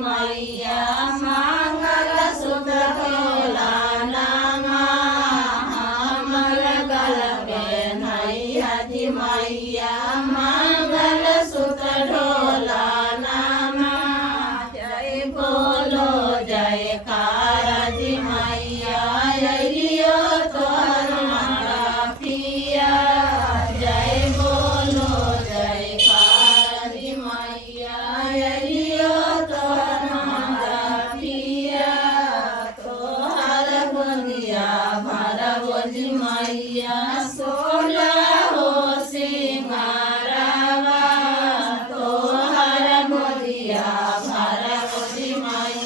मैया मंगल सूत्र ढोलाना हमर गल में नैया जी मैया मंगल सूत्र ढोलाना जय बोलो जय कारा जी मैया अइयो तोहर माता पिया जय बोलो जय कारा जी मैया अइयो तोहर माता पिया तोहर गोदिया भरबो जी मैया सोला हो सिंगारवा तोहर गोदिया भरबो जी मैया